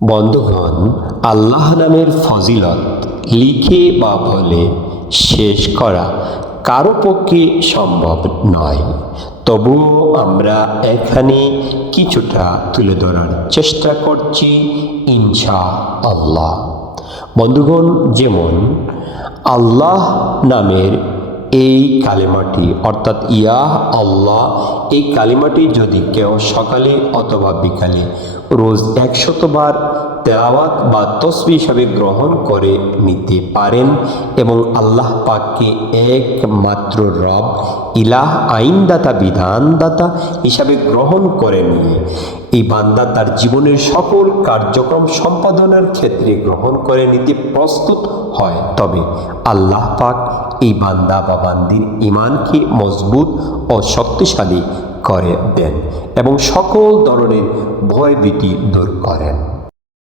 বন্ধুগণ, আল্লাহ নামের ফজিলত লিখে বা বলে শেষ করা কারো পক্ষে সম্ভব নয়। তবুও আমরা এখানে কিছুটা তুলে ধরার চেষ্টা করছি ইনশাআল্লাহ। বন্ধুগণ, যেমন আল্লাহ নামের এই কালিমাটি অর্থাৎ ইয়া আল্লাহ, এই কালিমাটি যদি কেউ সকালে অথবা বিকালে রোজ 100 বার তেলাওয়াত বা তসবিহ হিসাবে গ্রহণ করে নিতে পারেন এবং আল্লাহ পাককে একমাত্র রব, ইলাহ, আইনদাতা, বিধানদাতা হিসাবে গ্রহণ করে নিয়ে এই বান্দা তার জীবনের সকল কার্যক্রম সম্পাদনের ক্ষেত্রে গ্রহণ করে নিতে প্রস্তুত হয়, তবে আল্লাহ পাক এই বান্দা বা বান্দির ঈমানকে মজবুত ও শক্তিশালী করে দেন এবং সকল ধরনের ভয়ভীতি দূর করেন।